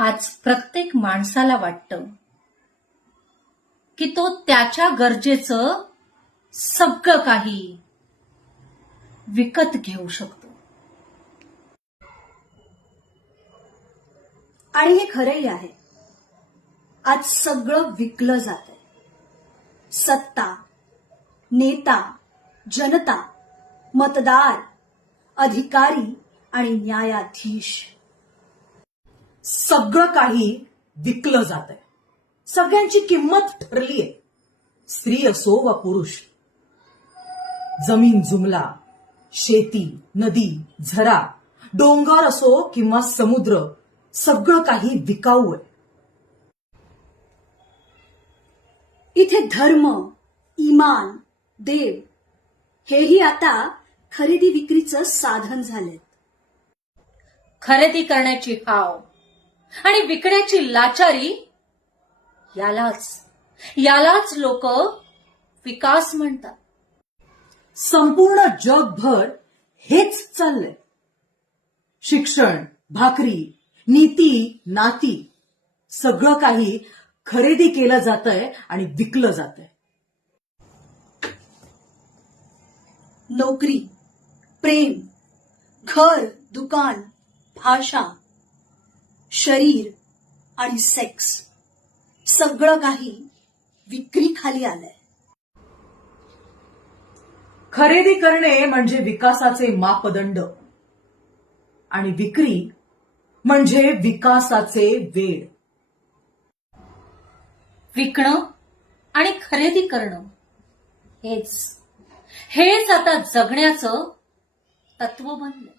आज प्रत्येक माणसाला वाटतं की तो त्याच्या गरजेचं सगळं काही विकत घेऊ शकतो. आणि हे खरंही आहे. आज सगळं विकलं जात आहे सत्ता नेता जनता मतदार अधिकारी आणि न्यायाधीश. सगळं काही विकलं जात आहे सगळ्यांची किंमत ठरली आहे. स्त्री असो वा पुरुष जमीन जुमला शेती नदी झरा डोंगर असो किंवा समुद्र सगळं काही विकाऊ आहे. इथे धर्म इमान देव हेही आता खरेदी विक्रीचं साधन झालेत. खरेदी करण्याची हाव आणि विकण्याची लाचारी यालाच. यालाच लोक विकास म्हणतात. संपूर्ण जगभर हेच चाललंय. शिक्षण भाकरी नीती नाती सगळं काही खरेदी केलं जातंय आणि विकलं जातंय. नोकरी प्रेम घर दुकान भाषा शरीर आणि सेक्स सगळं काही विक्री खाली आलंय. खरेदी करणे म्हणजे विकासाचे मापदंड आणि विक्री म्हणजे विकासाचे वेळ. विकणं आणि खरेदी करणं. हेच. हेच आता जगण्याचं तत्व बनलं